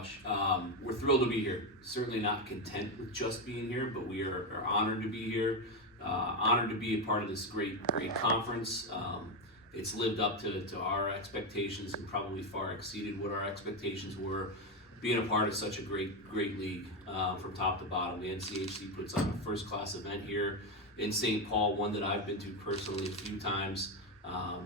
much. We're thrilled to be here. Certainly not content with just being here, but we are honored to be here. Honored to be a part of this great conference. It's lived up to our expectations and probably far exceeded what our expectations were. Being a part of such a great league from top to bottom. The NCHC puts on a first-class event here in St. Paul, one that I've been to personally a few times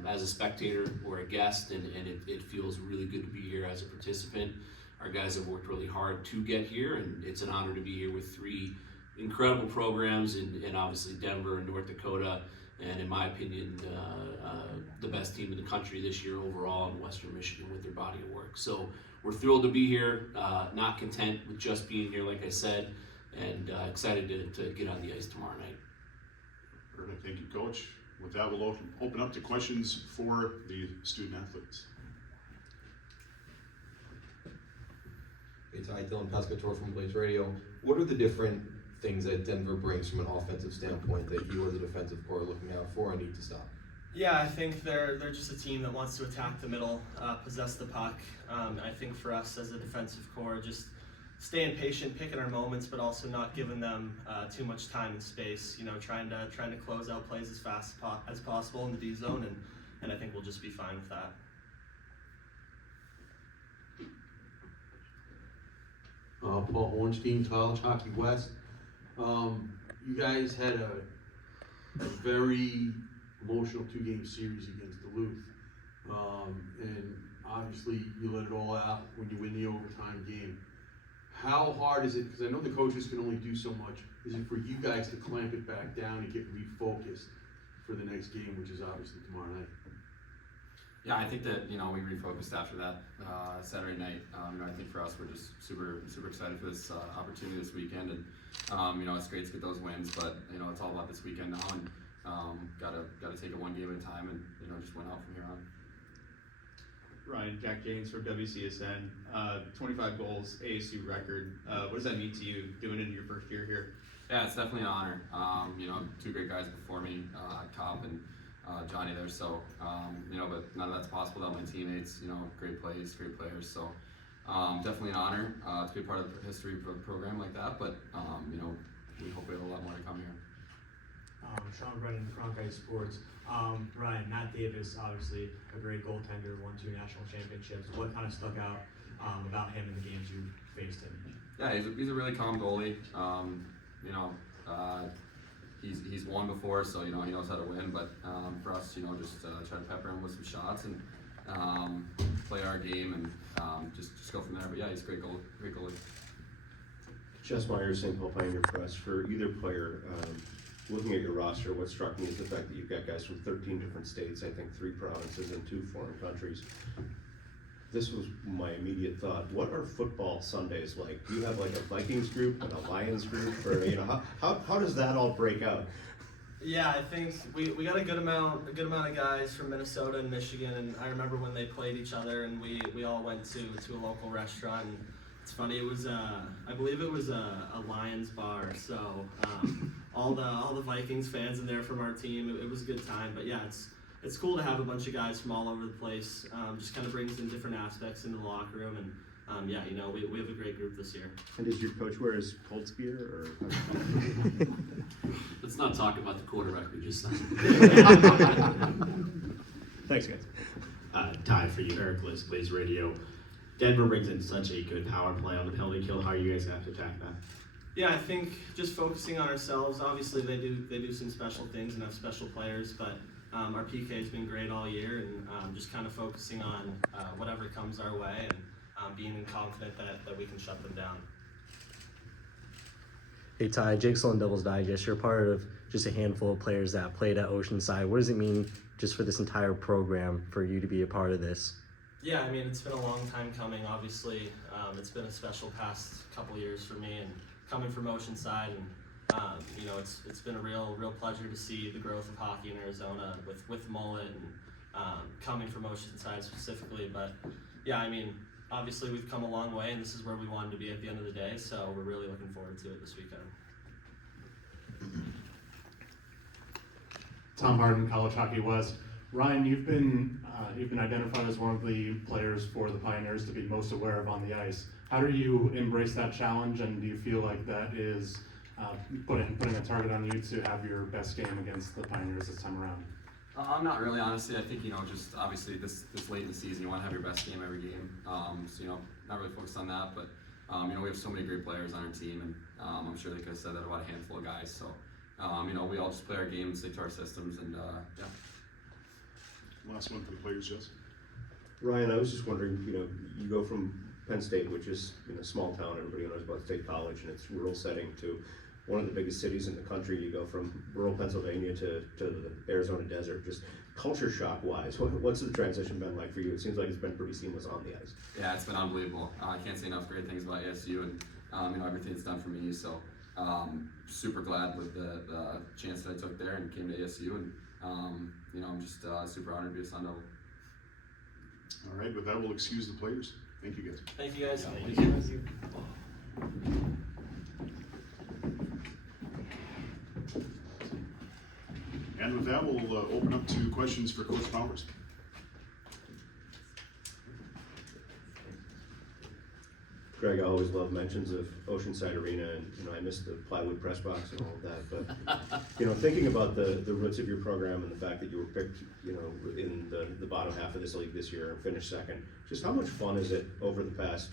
as a spectator or a guest, and it feels really good to be here as a participant. Our guys have worked really hard to get here, and it's an honor to be here with three incredible programs in obviously Denver and North Dakota, and in my opinion, the best team in the country this year overall in Western Michigan with their body of work. So we're thrilled to be here, not content with just being here, like I said, and excited to get on the ice tomorrow night. Perfect, thank you, Coach. With that, we'll open up to questions for the student athletes. Hey Ty, Dylan Pescatore from Blaze Radio. What are the different things that Denver brings from an offensive standpoint that you as a defensive core are looking out for and need to stop? Yeah, I think they're just a team that wants to attack the middle, possess the puck. I think for us as a defensive core, just staying patient, picking our moments, but also not giving them too much time and space. You know, trying to close out plays as fast as possible in the D zone, and I think we'll just be fine with that. Paul Ornstein, College Hockey West. You guys had a very emotional two-game series against Duluth, and obviously you let it all out when you win the overtime game. How hard is it, because I know the coaches can only do so much, is it for you guys to clamp it back down and get refocused for the next game, which is obviously tomorrow night? Yeah, I think that, we refocused after that Saturday night. I think for us, we're just super excited for this opportunity this weekend, and it's great to get those wins, but it's all about this weekend now, and gotta take it one game at a time, and just win out from here on. Ryan, Jack James from WCSN. 25 goals, ASU record. What does that mean to you doing it in your first year here? Yeah, it's definitely an honor. Two great guys before me, Cop and Johnny there. So, but none of that's possible without my teammates. Great plays, great players. So, definitely an honor to be part of the history of a program like that. But we hope we have a lot more to come here. Sean Brennan, Cronkite Sports. Ryan, Matt Davis, obviously a great goaltender, won 2 national championships. What kind of stuck out about him in the games you faced him? Yeah, he's a really calm goalie. He's won before, so he knows how to win. But for us, just try to pepper him with some shots and play our game and just go from there. But yeah, he's a great goalie. Jess Myers, St. Paul Pioneer Press. For either player, looking at your roster, what struck me is the fact that you've got guys from 13 different states, I think 3 provinces and 2 foreign countries. This was my immediate thought. What are football Sundays like? Do you have like a Vikings group and a Lions group, or how does that all break out? Yeah, I think we got a good amount of guys from Minnesota and Michigan, and I remember when they played each other, and we all went to a local restaurant. And it's funny, it was I believe it was a Lions bar, so all the Vikings fans in there from our team. It was a good time, but yeah, it's cool to have a bunch of guys from all over the place. Just kind of brings in different aspects into the locker room, and yeah, we have a great group this year. And does your coach wear his Colts gear, or? Let's not talk about the quarterback we just signed. Thanks, guys. Ty, for you, Eric Liz, Blaze Radio. Denver brings in such a good power play on the penalty kill. How are you guys going to have to attack that? Yeah, I think just focusing on ourselves. Obviously, they do some special things and have special players, but our PK has been great all year, and just kind of focusing on whatever comes our way, and being confident that we can shut them down. Hey Ty, Jake Sloan, DevilsDigest. You're part of just a handful of players that played at Oceanside. What does it mean just for this entire program for you to be a part of this? Yeah, I mean, it's been a long time coming, obviously. It's been a special past couple years for me, and coming from Oceanside, and it's been a real pleasure to see the growth of hockey in Arizona with Mullet, and coming from Oceanside specifically. But yeah, I mean, obviously we've come a long way, and this is where we wanted to be at the end of the day, so we're really looking forward to it this weekend. Tom Harden, College Hockey West. Ryan, you've been identified as one of the players for the Pioneers to be most aware of on the ice. How do you embrace that challenge, and do you feel like that is putting a target on you to have your best game against the Pioneers this time around? I'm not really, honestly. I think, just obviously this late in the season, you want to have your best game every game. So, not really focused on that, but, we have so many great players on our team, and I'm sure they could have said that about a handful of guys. So, we all just play our game and stick to our systems, and, yeah. Last one for the players, Jess. Ryan, I was just wondering, you go from Penn State, which is a small town, everybody knows about State College and its rural setting, to one of the biggest cities in the country. You go from rural Pennsylvania to the Arizona desert. Just culture shock wise, what's the transition been like for you? It seems like it's been pretty seamless on the ice. Yeah, it's been unbelievable. I can't say enough great things about ASU and everything it's done for me. So super glad with the chance that I took there and came to ASU, and I'm just super honored to be a Sun Devil. All right, with that, we'll excuse the players. Thank you, guys. Thank you, guys. Thank you. And with that, we'll open up to questions for Coach Powers. Greg, I always love mentions of Oceanside Arena, and I missed the plywood press box and all of that. But thinking about the roots of your program and the fact that you were picked, in the bottom half of this league this year and finished second, just how much fun is it over the past,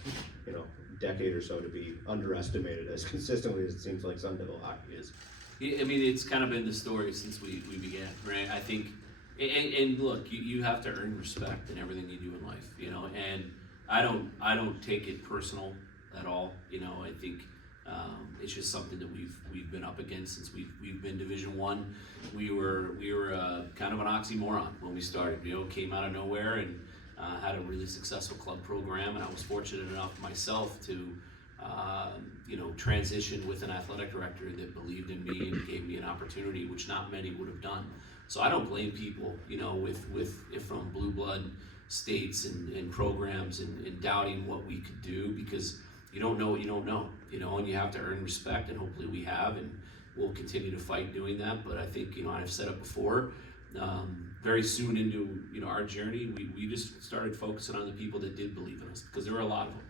decade or so to be underestimated as consistently as it seems like Sun Devil hockey is? I mean, it's kind of been the story since we began, right? I think, and look, you have to earn respect in everything you do in life, and I don't take it personal at all. I think it's just something that we've been up against since we've been Division I. We were kind of an oxymoron when we started. Came out of nowhere and had a really successful club program, and I was fortunate enough myself to transition with an athletic director that believed in me and gave me an opportunity, which not many would have done. So I don't blame people, if from blue blood states and programs and doubting what we could do, because you don't know what you don't know, and you have to earn respect, and hopefully we have, and we'll continue to fight doing that. But I think, I've said it before, very soon into, our journey, we just started focusing on the people that did believe in us, because there were a lot of them.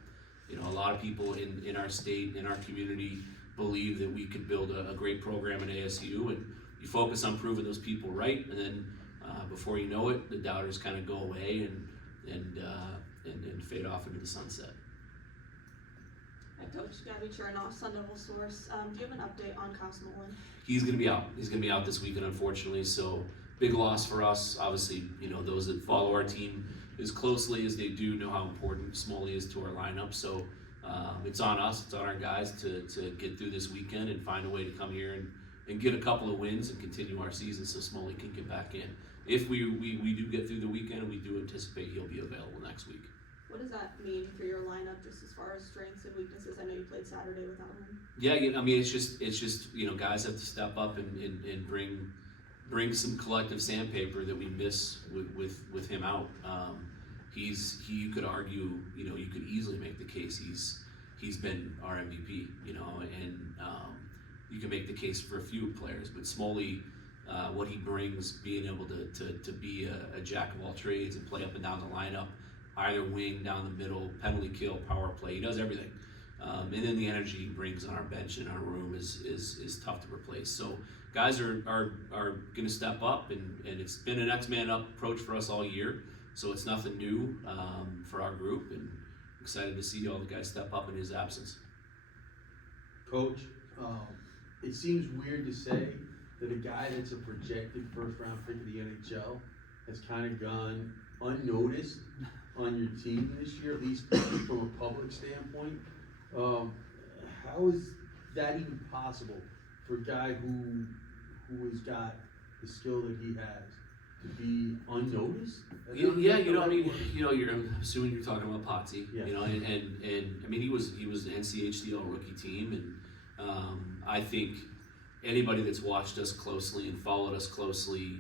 A lot of people in our state, in our community, believe that we could build a great program at ASU, and you focus on proving those people right, and then before you know it, the doubters kind of go away and fade off into the sunset. Coach Gabby Chernoff, Sun Devil Source. Do you have an update on Kyle Smolin? He's going to be out. He's going to be out this weekend, unfortunately. So big loss for us. Obviously, those that follow our team as closely as they do know how important Smoley is to our lineup. So it's on us. It's on our guys to get through this weekend and find a way to come here and get a couple of wins and continue our season so Smoley can get back in. If we do get through the weekend, we do anticipate he'll be available next week. What does that mean for your lineup, just as far as strengths and weaknesses? I know you played Saturday without him. Yeah, I mean, it's just guys have to step up and bring some collective sandpaper that we miss with him out. You could argue, you could easily make the case he's been our MVP, and you can make the case for a few players, but Smoley, what he brings, being able to be a jack of all trades and play up and down the lineup, either wing, down the middle, penalty kill, power play, he does everything. And then the energy he brings on our bench and our room is tough to replace. So guys are going to step up, and it's been an X-Man up approach for us all year. So it's nothing new for our group, and excited to see all the guys step up in his absence. Coach, it seems weird to say that a guy that's a projected first-round pick of the NHL has kind of gone unnoticed on your team this year, at least from a public standpoint. How is that even possible for a guy who has got the skill that he has to be unnoticed? Yeah, I'm assuming you're talking about Potsy, Yeah. and I mean he was an NCHDL rookie team, and I think anybody that's watched us closely and followed us closely,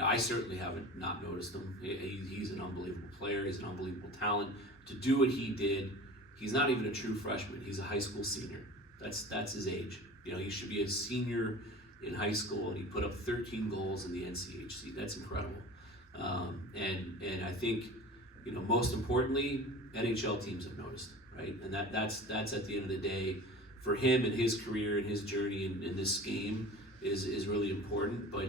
I certainly haven't not noticed him. He's an unbelievable player. He's an unbelievable talent. To do what he did, he's not even a true freshman. He's a high school senior. That's his age. He should be a senior in high school, and he put up 13 goals in the NCHC. That's incredible. And I think, you know, most importantly, NHL teams have noticed, right? And that's at the end of the day, for him and his career and his journey in this game is really important. But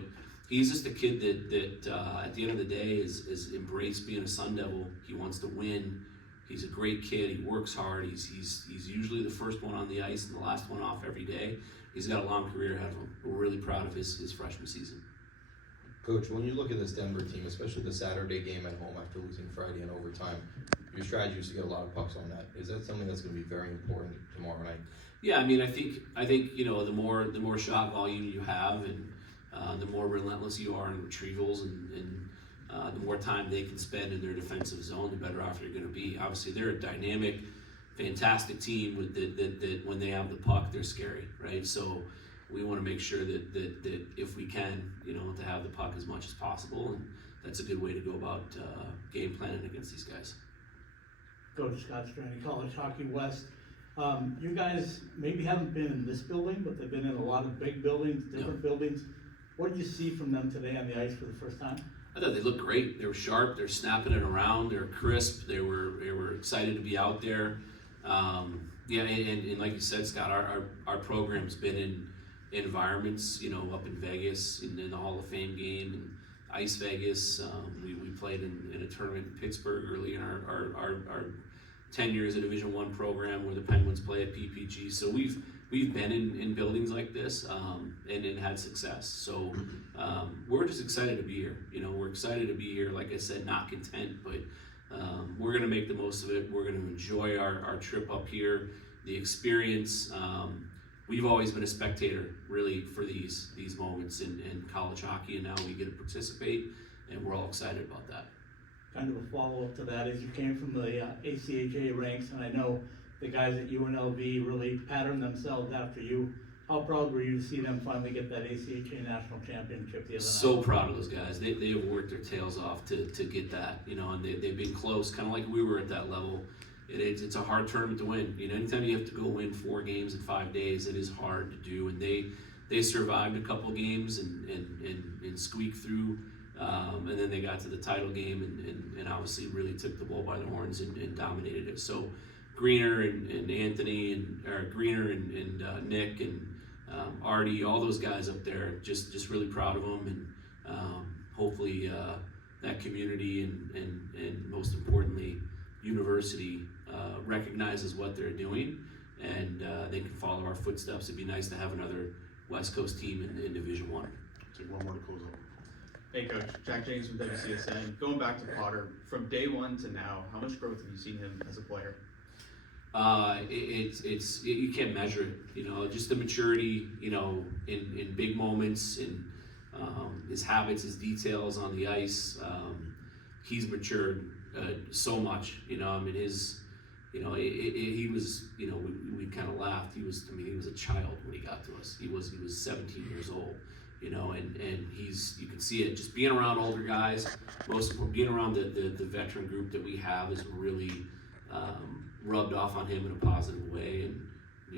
he's just a kid that at the end of the day is embraced being a Sun Devil. He wants to win. He's a great kid. He works hard. He's usually the first one on the ice and the last one off every day. He's got a long career ahead of him. We're really proud of his freshman season. Coach, when you look at this Denver team, especially the Saturday game at home after losing Friday in overtime, your strategy is to get a lot of pucks on net. Is that something that's going to be very important tomorrow night? Yeah, I mean, I think you know, the more shot volume you have, and the more relentless you are in retrievals, and the more time they can spend in their defensive zone, the better off you're going to be. Obviously, they're a dynamic, fantastic team with that when they have the puck, they're scary, right? So we want to make sure that if we can, you know, to have the puck as much as possible, and that's a good way to go about game planning against these guys. Coach Scott Strand, College Hockey West. You guys maybe haven't been in this building, but they've been in a lot of big buildings, different buildings. What did you see from them today on the ice for the first time? I thought they looked great. They were sharp. They're snapping it around. They're crisp. They were excited to be out there. Yeah, and like you said, Scott, our program's been in environments, you know, up in Vegas in the Hall of Fame game and Ice Vegas. We played in a tournament in Pittsburgh early in our 10 years of Division I program where the Penguins play at PPG. So we've been in buildings like this and had success. So we're just excited to be here. You know, we're excited to be here. Like I said, not content, but we're going to make the most of it. We're going to enjoy our trip up here, the experience. We've always been a spectator, really, for these moments in college hockey, and now we get to participate, and we're all excited about that. Kind of a follow-up to that is you came from the ACHA ranks, and I know the guys at UNLV really patterned themselves after you. How proud were you to see them finally get that ACHA national championship the other night? So proud of those guys. They have worked their tails off to get that, you know, and they've been close, kind of like we were at that level. It's a hard tournament to win. You know, anytime you have to go win 4 games in 5 days, it is hard to do. And they survived a couple games and squeaked through. And then they got to the title game and obviously really took the bull by the horns and dominated it. So Greener and Anthony Greener and Nick and Artie, all those guys up there, just really proud of them, and hopefully that community and most importantly university recognizes what they're doing, and they can follow our footsteps. It'd be nice to have another West Coast team in Division I. Take one more to close out. Hey Coach, Jack James from WCSN. Going back to Potter, from day one to now, how much growth have you seen him as a player? You can't measure it, you know, just the maturity, you know, in big moments, and his habits, his details on the ice. He's matured so much, you know. I mean, he was, you know, we kind of laughed. He was a child when he got to us. He was 17 years old, you know, and you can see it just being around older guys. Being around the veteran group that we have is really rubbed off on him in a positive way, and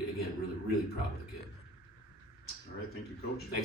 again, really proud of the kid. All right, thank you, Coach. Thanks.